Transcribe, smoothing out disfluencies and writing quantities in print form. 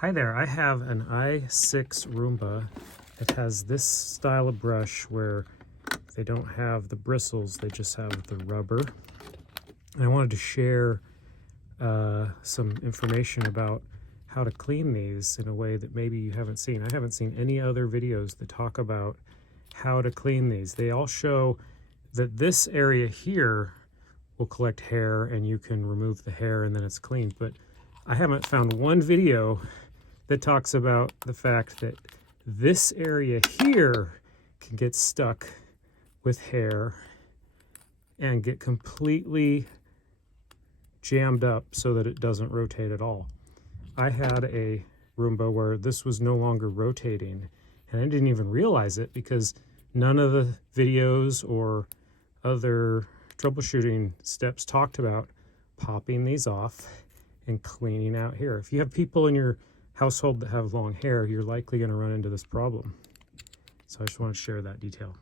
Hi there, I have an i6 Roomba. It has this style of brush where they don't have the bristles, they just have the rubber. And I wanted to share some information about how to clean these in a way that maybe you haven't seen. I haven't seen any other videos that talk about how to clean these. They all show that this area here will collect hair and you can remove the hair and then it's clean. But I haven't found one video that talks about the fact that this area here can get stuck with hair and get completely jammed up so that it doesn't rotate at all. I had a Roomba where this was no longer rotating, and I didn't even realize it because none of the videos or other troubleshooting steps talked about popping these off and cleaning out here. If you have people in your household that have long hair, you're likely going to run into this problem. So I just want to share that detail.